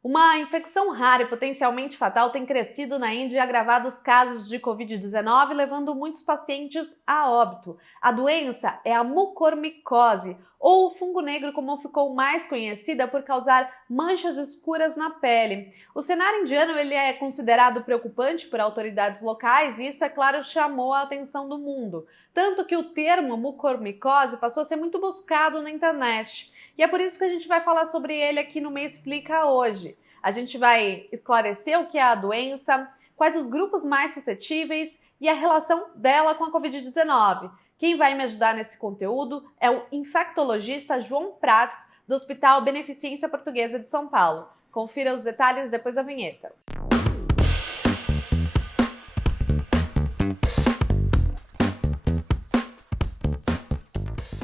Uma infecção rara e potencialmente fatal tem crescido na Índia e agravado os casos de Covid-19, levando muitos pacientes a óbito. A doença é a mucormicose, ou o fungo negro, como ficou mais conhecida por causar manchas escuras na pele. O cenário indiano ele é considerado preocupante por autoridades locais e isso, é claro, chamou a atenção do mundo. Tanto que o termo mucormicose passou a ser muito buscado na internet. E é por isso que a gente vai falar sobre ele aqui no Me Explica hoje. A gente vai esclarecer o que é a doença, quais os grupos mais suscetíveis e a relação dela com a Covid-19. Quem vai me ajudar nesse conteúdo é o infectologista João Prats, do Hospital Beneficência Portuguesa de São Paulo. Confira os detalhes depois da vinheta.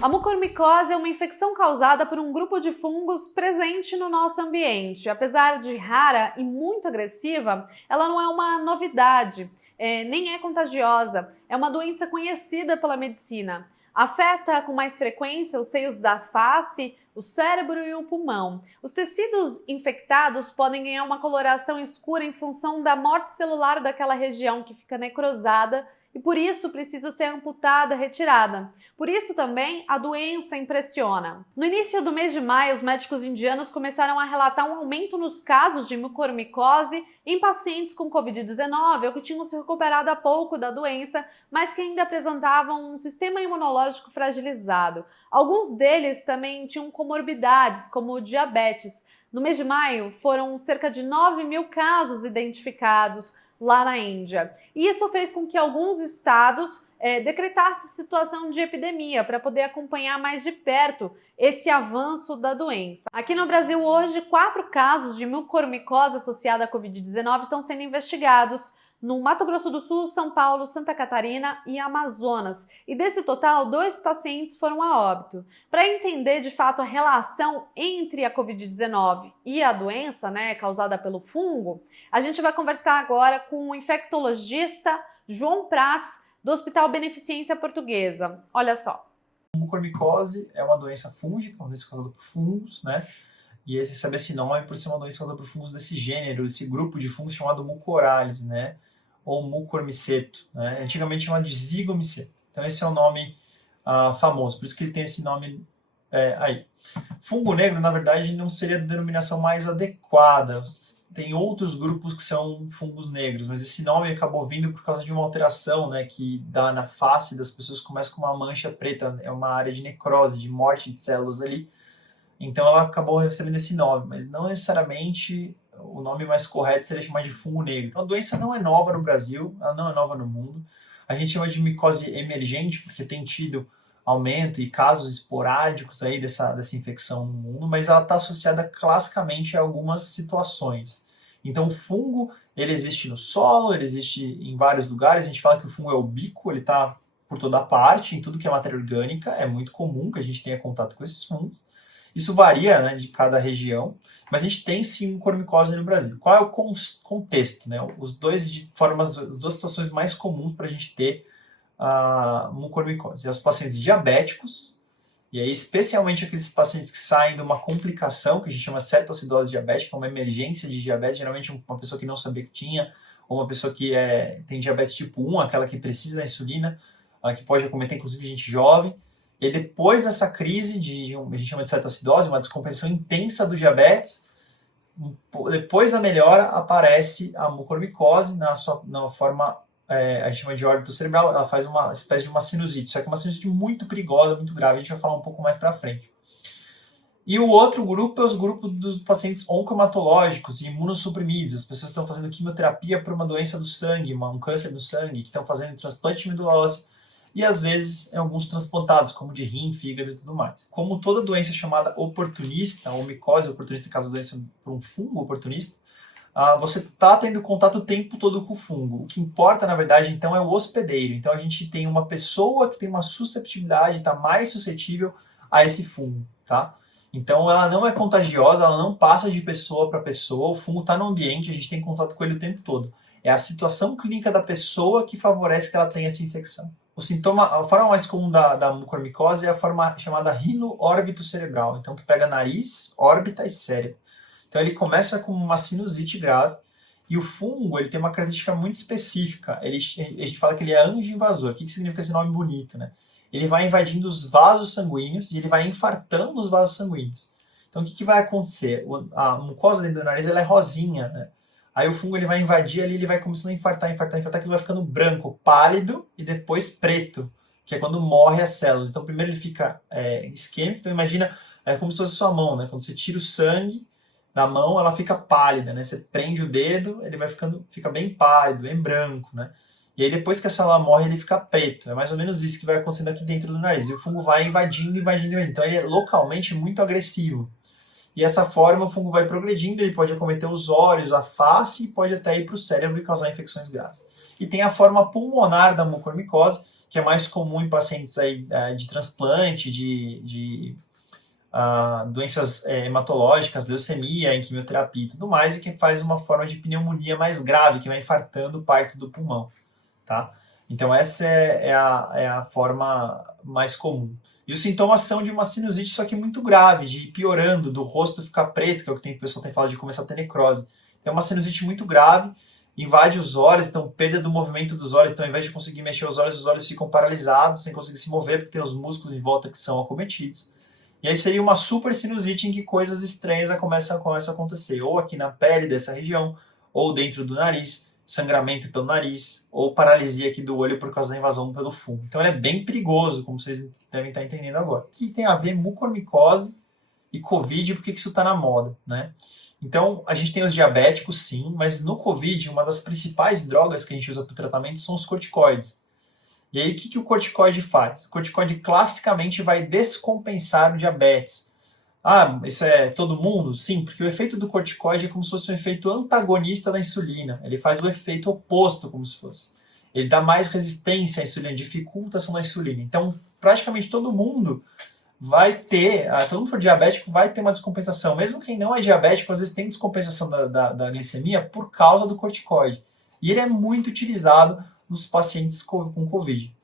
A mucormicose é uma infecção causada por um grupo de fungos presente no nosso ambiente. Apesar de rara e muito agressiva, ela não é uma novidade, nem é contagiosa. É uma doença conhecida pela medicina. Afeta com mais frequência os seios da face, o cérebro e o pulmão. Os tecidos infectados podem ganhar uma coloração escura em função da morte celular daquela região que fica necrosada e por isso precisa ser amputada, retirada. Por isso também a doença impressiona. No início do mês de maio, os médicos indianos começaram a relatar um aumento nos casos de mucormicose em pacientes com Covid-19 ou que tinham se recuperado há pouco da doença, mas que ainda apresentavam um sistema imunológico fragilizado. Alguns deles também tinham comorbidades, como diabetes. No mês de maio, foram cerca de 9.000 casos identificados lá na Índia. E isso fez com que alguns estados decretassem situação de epidemia para poder acompanhar mais de perto esse avanço da doença. Aqui no Brasil hoje, 4 casos de mucormicose associada à Covid-19 estão sendo investigados no Mato Grosso do Sul, São Paulo, Santa Catarina e Amazonas. E desse total, 2 pacientes foram a óbito. Para entender de fato a relação entre a Covid-19 e a doença, causada pelo fungo, a gente vai conversar agora com o infectologista João Prats, do Hospital Beneficência Portuguesa. Olha só. A mucormicose é uma doença fúngica, uma doença causada por fungos, E esse recebe esse nome por ser uma doença causada por fungos desse gênero, esse grupo de fungos chamado Mucorales, ou mucormiceto, Antigamente chamado de zigomiceto. Então esse é o nome famoso, por isso que ele tem esse nome aí. Fungo negro, na verdade, não seria a denominação mais adequada. Tem outros grupos que são fungos negros, mas esse nome acabou vindo por causa de uma alteração, que dá na face das pessoas, começa com uma mancha preta, é uma área de necrose, de morte de células ali. Então ela acabou recebendo esse nome, mas não necessariamente o nome mais correto seria chamar de fungo negro. A doença não é nova no Brasil, ela não é nova no mundo. A gente chama de micose emergente porque tem tido aumento e casos esporádicos aí dessa infecção no mundo, mas ela está associada classicamente a algumas situações. Então o fungo, ele existe no solo, ele existe em vários lugares, a gente fala que o fungo é ubíquo, ele está por toda parte, em tudo que é matéria orgânica, é muito comum que a gente tenha contato com esses fungos. Isso varia de cada região, mas a gente tem sim mucormicose no Brasil. Qual é o contexto? As duas situações mais comuns para a gente ter a mucormicose. Os pacientes diabéticos, e aí especialmente aqueles pacientes que saem de uma complicação, que a gente chama cetoacidose diabética, uma emergência de diabetes, geralmente uma pessoa que não sabia que tinha, ou uma pessoa que tem diabetes tipo 1, aquela que precisa da insulina, que pode acometer inclusive gente jovem. E depois dessa crise, a gente chama de cetoacidose, uma descompensação intensa do diabetes, depois da melhora aparece a mucormicose na forma, a gente chama de órbito cerebral, ela faz uma espécie de uma sinusite, só que é uma sinusite muito perigosa, muito grave, a gente vai falar um pouco mais para frente. E o outro grupo é os grupos dos pacientes oncomatológicos e imunossuprimidos, as pessoas que estão fazendo quimioterapia por uma doença do sangue, um câncer do sangue, que estão fazendo transplante de medula óssea, e às vezes em alguns transplantados, como de rim, fígado e tudo mais. Como toda doença chamada oportunista, ou micose oportunista, caso doença por um fungo oportunista, você está tendo contato o tempo todo com o fungo. O que importa, na verdade, então, é o hospedeiro. Então a gente tem uma pessoa que tem uma susceptibilidade, está mais suscetível a esse fungo, tá? Então ela não é contagiosa, ela não passa de pessoa para pessoa, o fungo está no ambiente, a gente tem contato com ele o tempo todo. É a situação clínica da pessoa que favorece que ela tenha essa infecção. O sintoma, a forma mais comum da mucormicose é a forma chamada rino-órbito cerebral, então que pega nariz, órbita e cérebro. Então ele começa com uma sinusite grave, e o fungo ele tem uma característica muito específica. A gente fala que ele é anjo invasor. O que significa esse nome bonito, né? Ele vai invadindo os vasos sanguíneos e ele vai infartando os vasos sanguíneos. Então o que vai acontecer? A mucosa dentro do nariz ela é rosinha, né? Aí o fungo ele vai invadir ali, ele vai começando a infartar, que ele vai ficando branco, pálido e depois preto, que é quando morre as células. Então primeiro ele fica isquêmico, então imagina, é como se fosse sua mão, né? Quando você tira o sangue da mão, ela fica pálida, né? Você prende o dedo, ele fica bem pálido, bem branco, né? E aí depois que a célula morre, ele fica preto. É mais ou menos isso que vai acontecendo aqui dentro do nariz. E o fungo vai invadindo. Então ele é localmente muito agressivo. E essa forma o fungo vai progredindo, ele pode acometer os olhos, a face e pode até ir para o cérebro e causar infecções graves. E tem a forma pulmonar da mucormicose, que é mais comum em pacientes aí, de transplante, de doenças hematológicas, leucemia, em quimioterapia e tudo mais, e que faz uma forma de pneumonia mais grave, que vai infartando partes do pulmão. Tá? Então essa é a forma mais comum. E os sintomas são de uma sinusite, só que muito grave, de ir piorando, do rosto ficar preto, que é o que o pessoal tem falado de começar a ter necrose. É uma sinusite muito grave, invade os olhos, então perda do movimento dos olhos, então ao invés de conseguir mexer os olhos ficam paralisados, sem conseguir se mover, porque tem os músculos em volta que são acometidos. E aí seria uma super sinusite em que coisas estranhas começam a acontecer, ou aqui na pele dessa região, ou dentro do nariz, sangramento pelo nariz, ou paralisia aqui do olho por causa da invasão pelo fungo. Então ele é bem perigoso, como vocês devem estar entendendo agora. O que tem a ver mucormicose e Covid e por que isso está na moda, né? Então, a gente tem os diabéticos, sim, mas no Covid, uma das principais drogas que a gente usa para o tratamento são os corticoides. E aí, o que o corticoide faz? O corticoide classicamente vai descompensar o diabetes. Ah, isso é todo mundo? Sim, porque o efeito do corticoide é como se fosse um efeito antagonista da insulina. Ele faz o efeito oposto, como se fosse. Ele dá mais resistência à insulina, dificulta a ação da insulina. Então, praticamente todo mundo vai ter, todo mundo for diabético vai ter uma descompensação. Mesmo quem não é diabético, às vezes tem descompensação da glicemia por causa do corticoide. E ele é muito utilizado nos pacientes com Covid.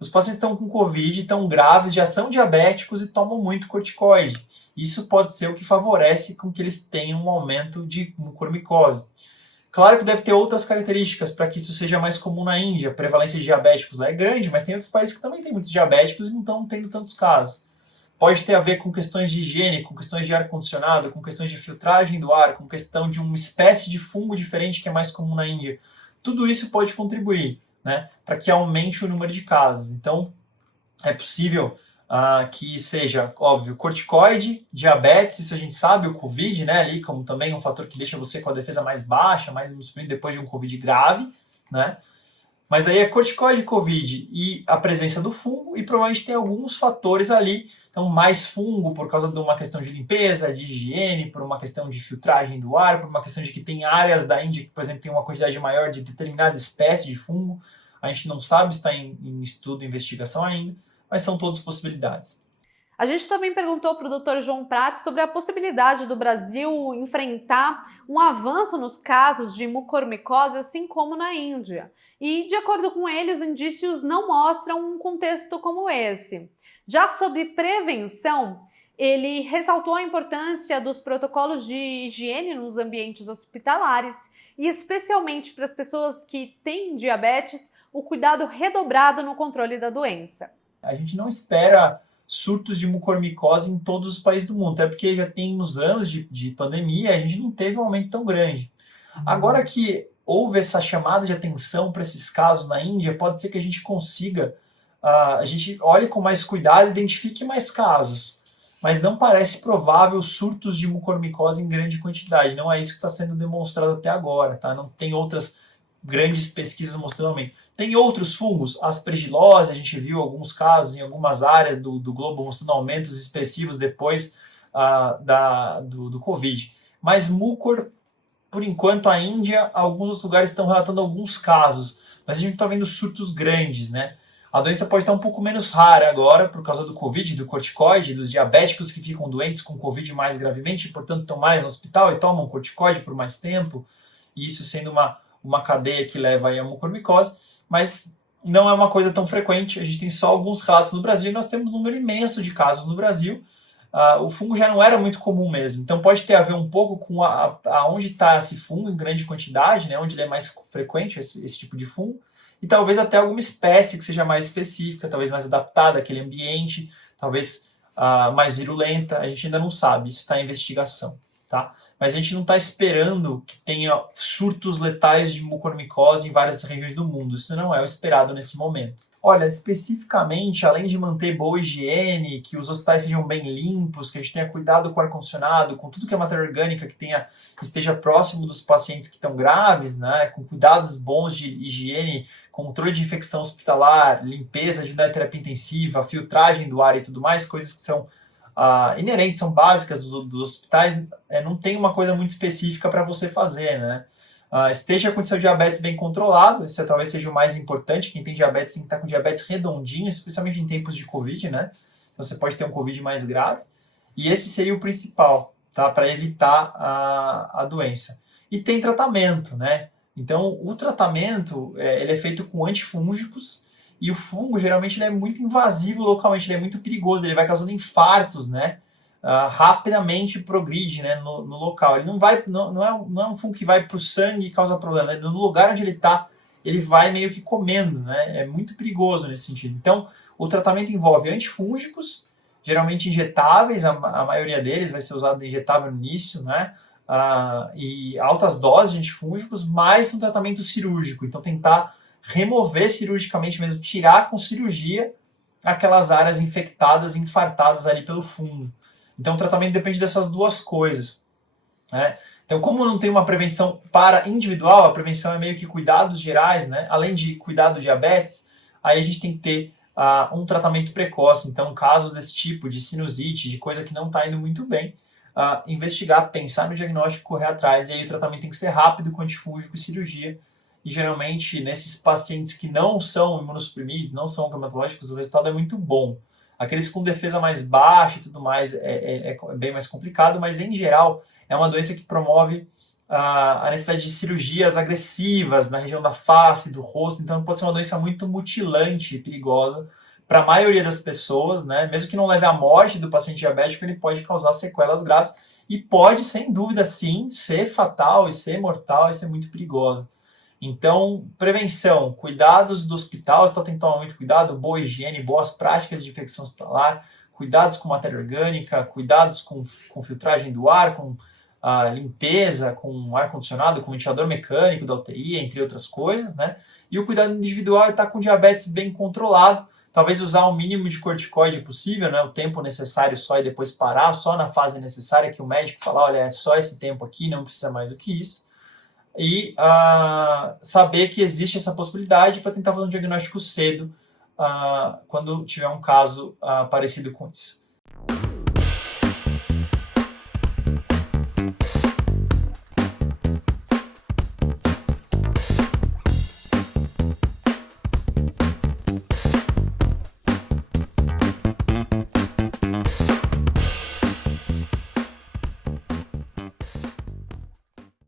Os pacientes estão com Covid, estão graves, já são diabéticos e tomam muito corticoide. Isso pode ser o que favorece com que eles tenham um aumento de mucormicose. Claro que deve ter outras características para que isso seja mais comum na Índia. A prevalência de diabéticos lá é grande, mas tem outros países que também têm muitos diabéticos e não estão tendo tantos casos. Pode ter a ver com questões de higiene, com questões de ar-condicionado, com questões de filtragem do ar, com questão de uma espécie de fungo diferente que é mais comum na Índia. Tudo isso pode contribuir, né, para que aumente o número de casos. Então, é possível que seja, óbvio, corticoide, diabetes, isso a gente sabe, o Covid, né, ali como também um fator que deixa você com a defesa mais baixa, mais imunossuprimido depois de um Covid grave, né? Mas aí é corticoide, Covid e a presença do fungo, e provavelmente tem alguns fatores ali, então mais fungo por causa de uma questão de limpeza, de higiene, por uma questão de filtragem do ar, por uma questão de que tem áreas da Índia que, por exemplo, tem uma quantidade maior de determinada espécie de fungo. A gente não sabe, está em estudo, investigação ainda, mas são todas possibilidades. A gente também perguntou para o Dr. João Prati sobre a possibilidade do Brasil enfrentar um avanço nos casos de mucormicose, assim como na Índia. E, de acordo com ele, os indícios não mostram um contexto como esse. Já sobre prevenção, ele ressaltou a importância dos protocolos de higiene nos ambientes hospitalares e, especialmente para as pessoas que têm diabetes, o cuidado redobrado no controle da doença. A gente não espera surtos de mucormicose em todos os países do mundo, até porque já tem uns anos de pandemia, a gente não teve um aumento tão grande. Agora que houve essa chamada de atenção para esses casos na Índia, pode ser que a gente consiga, a gente olhe com mais cuidado e identifique mais casos, mas não parece provável surtos de mucormicose em grande quantidade, não é isso que está sendo demonstrado até agora, tá? Não tem outras grandes pesquisas mostrando aumento. Tem outros fungos, aspergilose, a gente viu alguns casos em algumas áreas do globo mostrando aumentos expressivos depois do Covid. Mas mucor, por enquanto, a Índia, alguns outros lugares estão relatando alguns casos, mas a gente não está vendo surtos grandes, né? A doença pode estar um pouco menos rara agora por causa do Covid, do corticoide, dos diabéticos que ficam doentes com Covid mais gravemente, portanto estão mais no hospital e tomam corticoide por mais tempo, e isso sendo uma cadeia que leva aí a mucormicose. Mas não é uma coisa tão frequente, a gente tem só alguns relatos no Brasil, nós temos um número imenso de casos no Brasil, o fungo já não era muito comum mesmo. Então pode ter a ver um pouco com aonde está esse fungo em grande quantidade, né, onde ele é mais frequente, esse tipo de fungo, e talvez até alguma espécie que seja mais específica, talvez mais adaptada àquele ambiente, talvez mais virulenta, a gente ainda não sabe, isso está em investigação, tá? Mas a gente não está esperando que tenha surtos letais de mucormicose em várias regiões do mundo, isso não é o esperado nesse momento. Olha, especificamente, além de manter boa higiene, que os hospitais sejam bem limpos, que a gente tenha cuidado com o ar-condicionado, com tudo que é matéria orgânica que esteja próximo dos pacientes que estão graves, né, com cuidados bons de higiene, controle de infecção hospitalar, limpeza de unidade de terapia intensiva, filtragem do ar e tudo mais, coisas que são inerentes, são básicas dos hospitais, não tem uma coisa muito específica para você fazer, né? Esteja com seu diabetes bem controlado, esse talvez seja o mais importante. Quem tem diabetes tem que estar com diabetes redondinho, especialmente em tempos de Covid, né? Então você pode ter um Covid mais grave. E esse seria o principal, tá? Para evitar a doença. E tem tratamento, né? Então o tratamento ele é feito com antifúngicos, e o fungo geralmente ele é muito invasivo localmente, ele é muito perigoso, ele vai causando infartos, né? Rapidamente progride, né, no local. Ele não é um fungo que vai para o sangue e causa problema. Né? No lugar onde ele está, ele vai meio que comendo, né? É muito perigoso nesse sentido. Então, o tratamento envolve antifúngicos, geralmente injetáveis, a maioria deles vai ser usado injetável no início, né? E altas doses de antifúngicos, mais um tratamento cirúrgico. Então, tentar remover cirurgicamente mesmo, tirar com cirurgia aquelas áreas infectadas, infartadas ali pelo fungo. Então, o tratamento depende dessas duas coisas, né? Então, como não tem uma prevenção para individual, a prevenção é meio que cuidados gerais, né? Além de cuidar do diabetes, aí a gente tem que ter um tratamento precoce. Então, casos desse tipo, de sinusite, de coisa que não está indo muito bem, investigar, pensar no diagnóstico, correr atrás, e aí o tratamento tem que ser rápido, com antifúngico e cirurgia. E geralmente, nesses pacientes que não são imunossuprimidos, não são oncomatológicos, o resultado é muito bom. Aqueles com defesa mais baixa e tudo mais é bem mais complicado, mas em geral é uma doença que promove a necessidade de cirurgias agressivas na região da face, do rosto, então pode ser uma doença muito mutilante e perigosa para a maioria das pessoas, né? Mesmo que não leve à morte do paciente diabético, ele pode causar sequelas graves e pode, sem dúvida, sim, ser fatal e ser mortal e ser muito perigosa. Então, prevenção, cuidados do hospital, você tem que tomar muito cuidado, boa higiene, boas práticas de infecção hospitalar, cuidados com matéria orgânica, cuidados com filtragem do ar, com limpeza, com ar-condicionado, com ventilador mecânico da UTI, entre outras coisas, né? E o cuidado individual é estar com diabetes bem controlado, talvez usar o mínimo de corticoide possível, né? O tempo necessário só e depois parar, só na fase necessária que o médico fala, olha, é só esse tempo aqui, não precisa mais do que isso. E saber que existe essa possibilidade para tentar fazer um diagnóstico cedo quando tiver um caso parecido com isso.